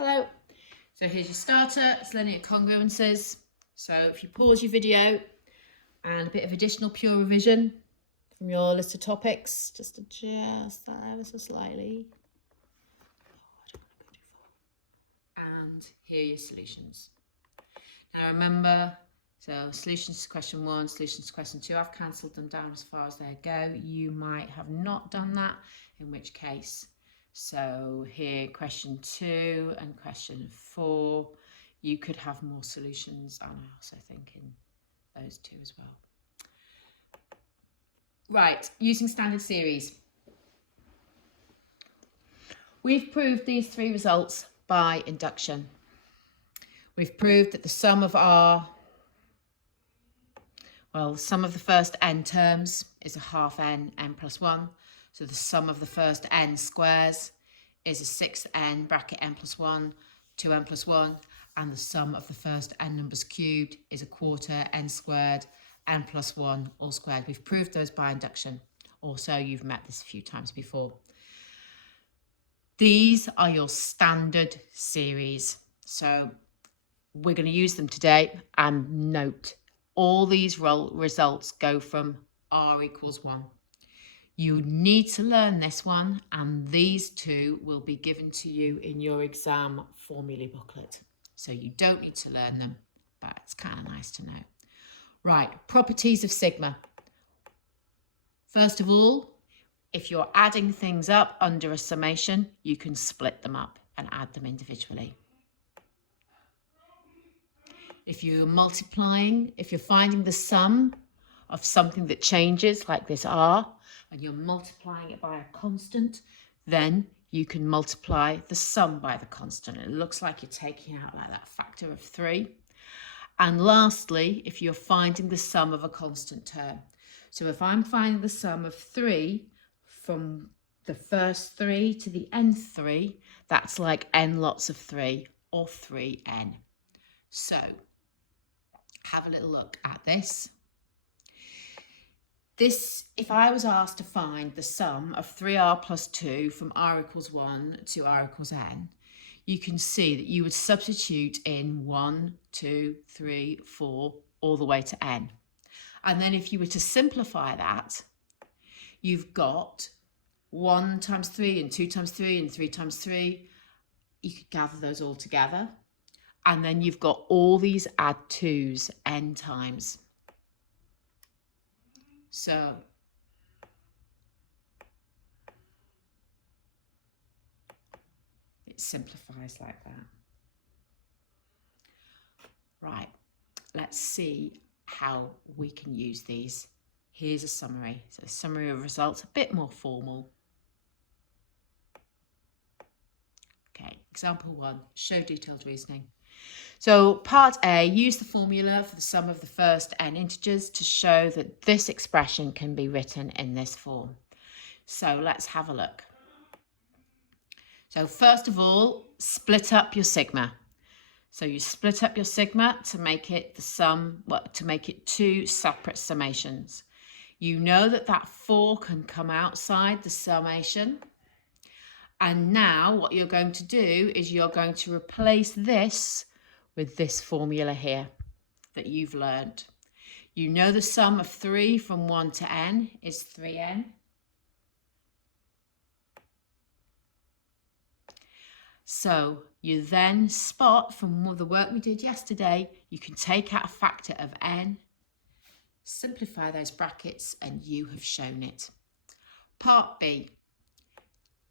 Hello. So here's your starter. It's linear congruences. So if you pause your video and a bit of additional pure revision from your list of topics, just adjust that ever so slightly. And here are your solutions. Now remember, so solutions to question 1, solutions to question 2, I've cancelled them down as far as they go. You might have not done that, in which case, so here question 2 and question 4, you could have more solutions, and I also think in those two as well. Right, using standard series. We've proved these 3 results by induction. We've proved that the sum of sum of the first n terms is a half n plus 1. So the sum of the first n squares is a 6n bracket n plus 1, 2n plus 1. And the sum of the first n numbers cubed is a quarter n squared, n plus 1 all squared. We've proved those by induction. Also, you've met this a few times before. These are your standard series. So we're going to use them today, and note, all these results go from r equals 1. You need to learn this one, and these 2 will be given to you in your exam formulae booklet. So you don't need to learn them, but it's kind of nice to know. Right, properties of sigma. First of all, if you're adding things up under a summation, you can split them up and add them individually. If you're multiplying, if you're finding the sum of something that changes, like this r, and you're multiplying it by a constant, then you can multiply the sum by the constant. It looks like you're taking out like that factor of 3. And lastly, if you're finding the sum of a constant term. So if I'm finding the sum of 3 from the first 3 to the nth 3, that's like n lots of 3, or 3n. So have a little look at this. If I was asked to find the sum of 3r plus 2 from r equals 1 to r equals n, you can see that you would substitute in 1, 2, 3, 4, all the way to n. And then if you were to simplify that, you've got 1 times 3 and 2 times 3 and 3 times 3. You could gather those all together. And then you've got all these add 2's n times. So it simplifies like that. Right, let's see how we can use these. Here's a summary. So a summary of results, a bit more formal. Okay, example 1, show detailed reasoning. So part A, use the formula for the sum of the first n integers to show that this expression can be written in this form. So let's have a look. So first of all, split up your sigma. So you split up your sigma to make it the sum, to make it 2 separate summations. You know that that 4 can come outside the summation. And now what you're going to do is you're going to replace this with this formula here that you've learned. You know the sum of 3 from 1 to n is 3n. So you then spot from the work we did yesterday, you can take out a factor of n, simplify those brackets, and you have shown it. Part B,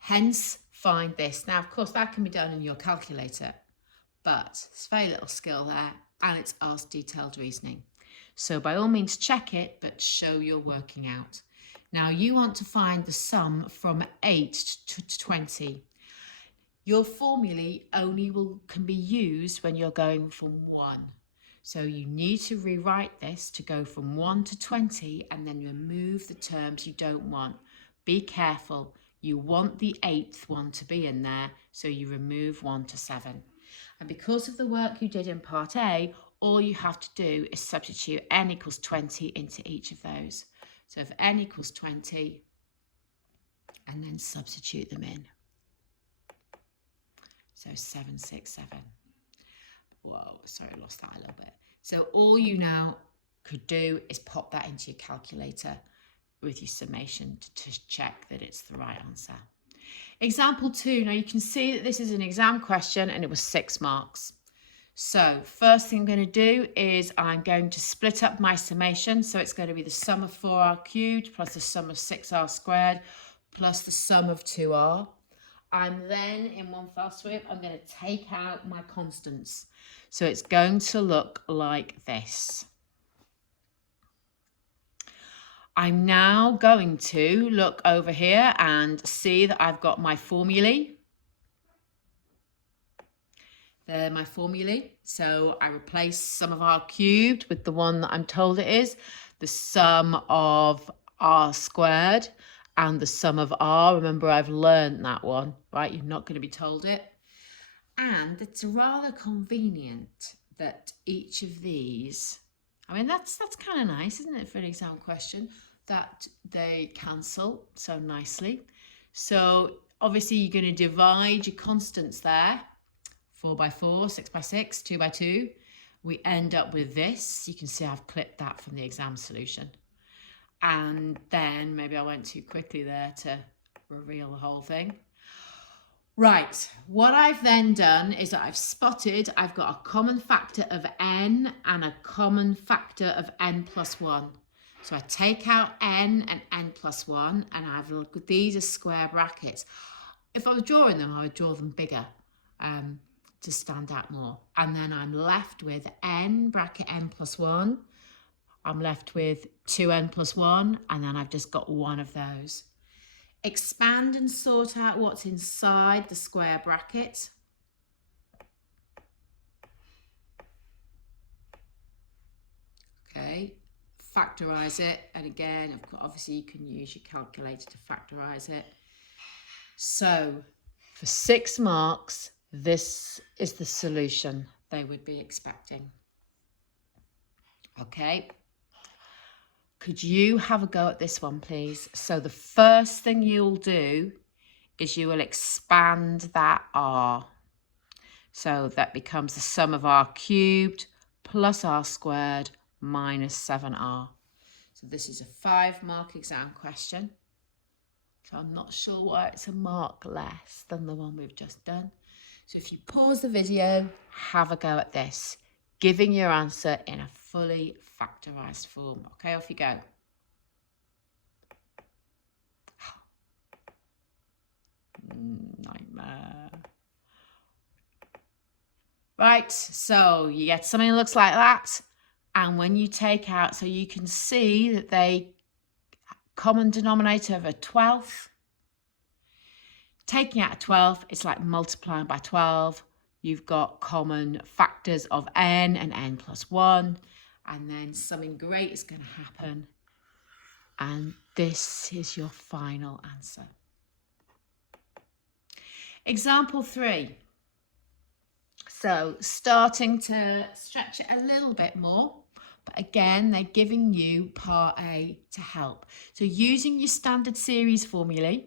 hence find this. Now, of course, that can be done in your calculator, but it's very little skill there, and it's asked detailed reasoning. So by all means, check it, but show you're working out. Now, you want to find the sum from 8 to 20. Your formulae only can be used when you're going from 1. So you need to rewrite this to go from 1 to 20 and then remove the terms you don't want. Be careful. You want the 8th one to be in there, so you remove 1 to 7. And because of the work you did in part A, all you have to do is substitute n equals 20 into each of those. So if n equals 20, and then substitute them in. So 767. Whoa, sorry, I lost that a little bit. So all you now could do is pop that into your calculator with your summation to check that it's the right answer. Example 2. Now you can see that this is an exam question and it was 6 marks. So first thing I'm going to do is I'm going to split up my summation. So it's going to be the sum of 4r cubed plus the sum of 6r squared plus the sum of 2r. I'm then, in one fell swoop, I'm going to take out my constants. So it's going to look like this. I'm now going to look over here and see that I've got my formulae. They're my formulae. So I replace sum of r cubed with the one that I'm told it is, the sum of r squared and the sum of r. Remember, I've learned that one, right? You're not going to be told it. And it's rather convenient that each of these, I mean, that's kind of nice, isn't it, for an exam question, that they cancel so nicely. So obviously you're going to divide your constants there, 4 by 4, 6 by 6, 2 by 2. We end up with this. You can see I've clipped that from the exam solution. And then maybe I went too quickly there to reveal the whole thing. Right, what I've then done is that I've spotted I've got a common factor of n and a common factor of n plus 1. So I take out n and n plus 1 and I've looked at these as square brackets. If I was drawing them, I would draw them bigger to stand out more. And then I'm left with n bracket n plus 1. I'm left with 2n plus 1 and then I've just got one of those. Expand and sort out what's inside the square bracket. Okay, factorize it. And again, obviously you can use your calculator to factorize it. So for 6 marks, this is the solution they would be expecting. Okay. Could you have a go at this one, please? So the first thing you'll do is you will expand that r. So that becomes the sum of r cubed plus r squared minus 7r. So this is a 5-mark exam question. So I'm not sure why it's a mark less than the one we've just done. So if you pause the video, have a go at this, giving your answer in a fully factorized form. Okay, off you go. Nightmare. Right, so you get something that looks like that. And when you take out, so you can see that they common denominator of a 12th. Taking out a 12th, it's like multiplying by 12. You've got common factors of n and n plus 1. And then something great is going to happen. And this is your final answer. Example 3. So starting to stretch it a little bit more. But again, they're giving you part A to help. So using your standard series formulae,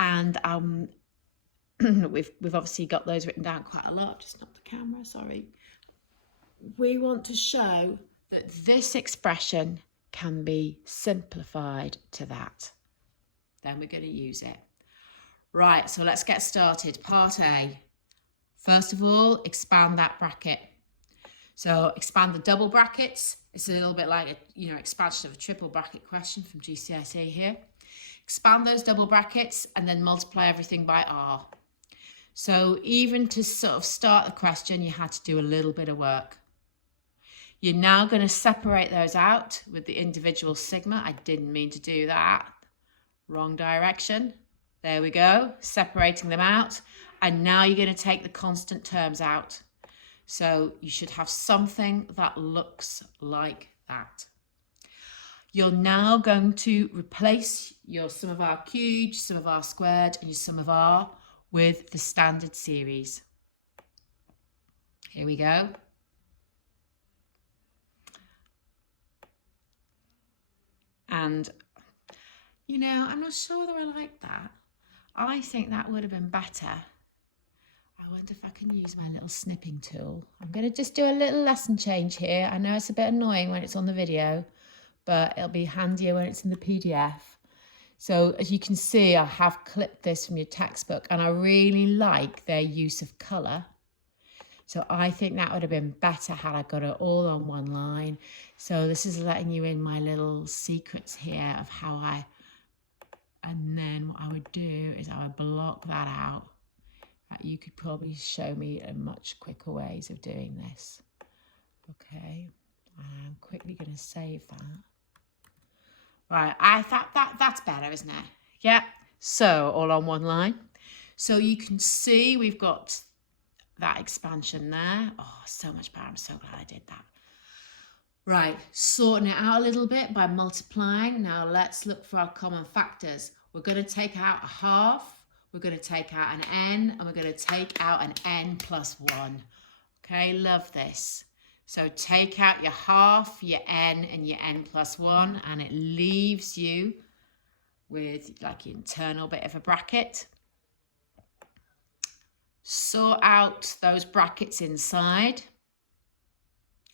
and we've obviously got those written down quite a lot. Just not the camera, sorry. We want to show that this expression can be simplified to that. Then we're going to use it. Right, so let's get started. Part A. First of all, expand that bracket. So expand the double brackets. It's a little bit like expansion of a triple bracket question from GCSE here. Expand those double brackets and then multiply everything by r. So even to sort of start the question, you had to do a little bit of work. You're now going to separate those out with the individual sigma. I didn't mean to do that. Wrong direction. There we go, separating them out. And now you're going to take the constant terms out. So you should have something that looks like that. You're now going to replace your sum of r cubed, sum of r squared, and your sum of r with the standard series. Here we go. And, I'm not sure that I like that. I think that would have been better I wonder if I can use my little snipping tool. I'm going to just do a little lesson change here. I know it's a bit annoying when it's on the video, but it'll be handier when it's in the PDF. So as you can see, I have clipped this from your textbook, and I really like their use of colour. So I think that would have been better had I got it all on one line. So this is letting you in my little secrets here of how and then what I would do is I would block that out. You could probably show me a much quicker ways of doing this. Okay, I'm quickly going to save that. Right, I thought that's better, isn't it? Yeah, so all on one line. So you can see we've got that expansion there. Oh, so much better. I'm so glad I did that. Right, sorting it out a little bit by multiplying. Now let's look for our common factors. We're going to take out a half, we're going to take out an n, and we're going to take out an n plus 1. Okay, love this. So take out your half, your n, and your n plus 1, and it leaves you with like your internal bit of a bracket. Sort out those brackets inside.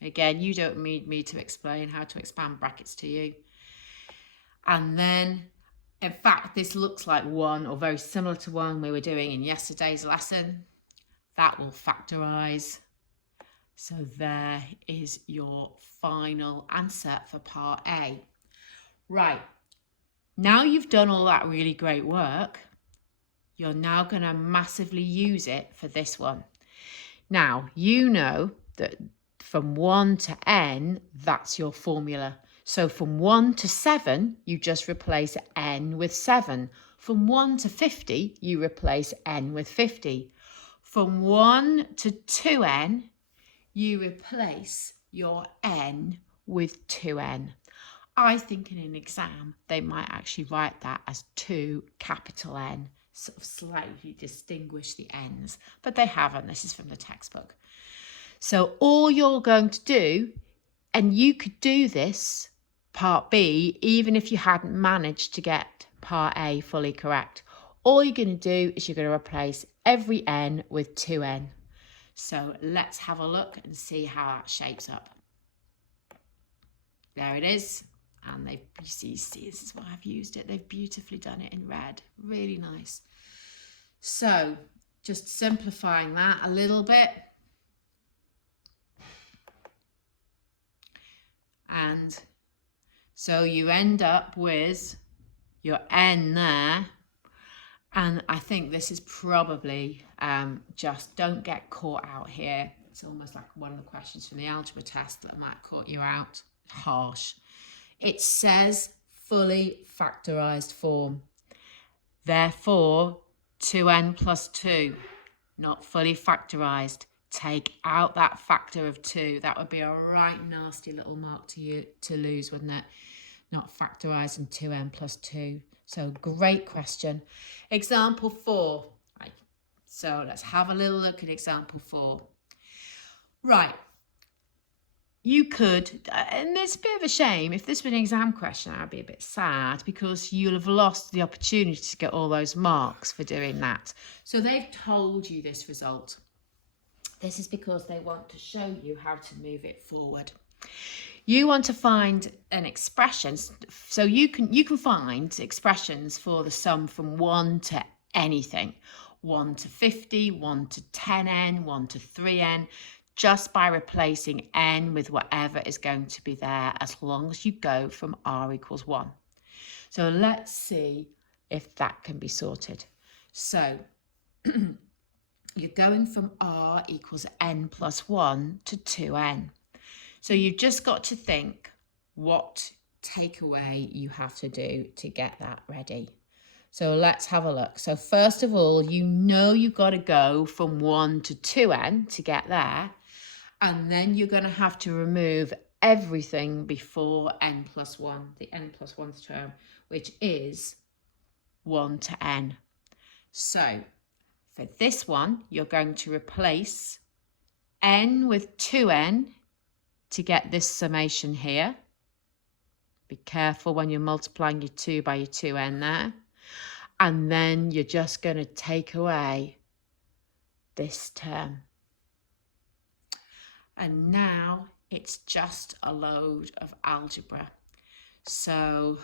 Again, you don't need me to explain how to expand brackets to you. And then, in fact, this looks like 1 or very similar to 1 we were doing in yesterday's lesson. That will factorise. So there is your final answer for part A. Right, now you've done all that really great work, you're now going to massively use it for this one. Now, you know that from 1 to n, that's your formula. So from 1 to 7, you just replace n with 7. From 1 to 50, you replace n with 50. From 1 to 2n, you replace your n with 2n. I think in an exam, they might actually write that as 2 capital N, sort of slightly distinguish the n's, but they haven't. This is from the textbook. So all you're going to do, and you could do this part B, even if you hadn't managed to get part A fully correct. All you're going to do is you're going to replace every n with 2n. So let's have a look and see how that shapes up. There it is. And you see, this is why I've used it. They've beautifully done it in red. Really nice. So just simplifying that a little bit. And so you end up with your n there. And I think this is probably just don't get caught out here. It's almost like one of the questions from the algebra test that might caught you out. Harsh. It says fully factorised form. Therefore, 2n plus 2, not fully factorised. Take out that factor of 2. That would be a right nasty little mark to lose, wouldn't it? Not factorising 2n plus 2. So great question. Example 4. Right. So let's have a little look at example 4. Right. You could, and it's a bit of a shame, if this were an exam question, I'd be a bit sad because you'll have lost the opportunity to get all those marks for doing that. So they've told you this result. This is because they want to show you how to move it forward. You want to find an expression, so you can find expressions for the sum from 1 to anything. 1 to 50, 1 to 10n, 1 to 3n, just by replacing n with whatever is going to be there as long as you go from r equals 1. So let's see if that can be sorted. So you're going from r equals n plus 1 to 2n. So you've just got to think what takeaway you have to do to get that ready. So let's have a look. So first of all, you know you've got to go from 1 to 2n to get there. And then you're going to have to remove everything before n plus 1, the n plus 1's term, which is 1 to n. So for this one, you're going to replace n with 2n to get this summation here. Be careful when you're multiplying your 2 by your 2n there. And then you're just going to take away this term. And now it's just a load of algebra. So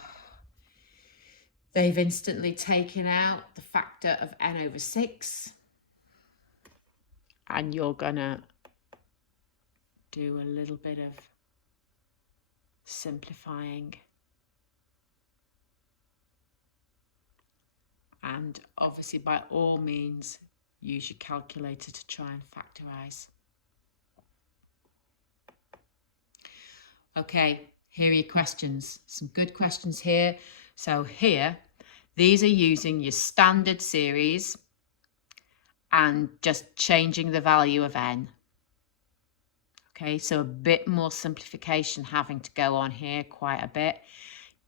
they've instantly taken out the factor of n over 6. And you're going to do a little bit of simplifying. And obviously, by all means, use your calculator to try and factorise. Okay, here are your questions. Some good questions here. So here, these are using your standard series and just changing the value of n. Okay, so a bit more simplification having to go on here quite a bit.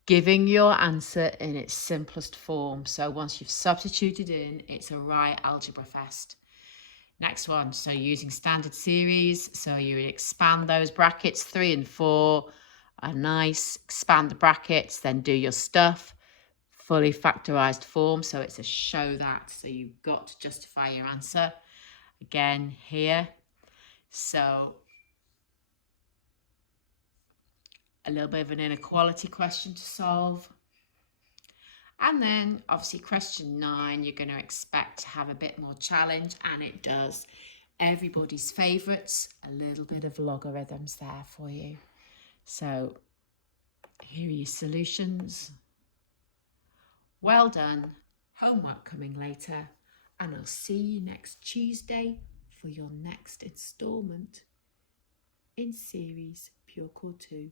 Giving your answer in its simplest form. So once you've substituted in, it's a right algebra fest. Next one, so using standard series, so you would expand those brackets, 3 and 4 are nice, expand the brackets, then do your stuff, fully factorised form, so it's a show that, so you've got to justify your answer. Again, here, so a little bit of an inequality question to solve. And then obviously question 9, you're going to expect to have a bit more challenge, and it does. Everybody's favourites, a little bit of logarithms there for you. So here are your solutions. Well done. Homework coming later, and I'll see you next Tuesday for your next instalment in series Pure Core 2.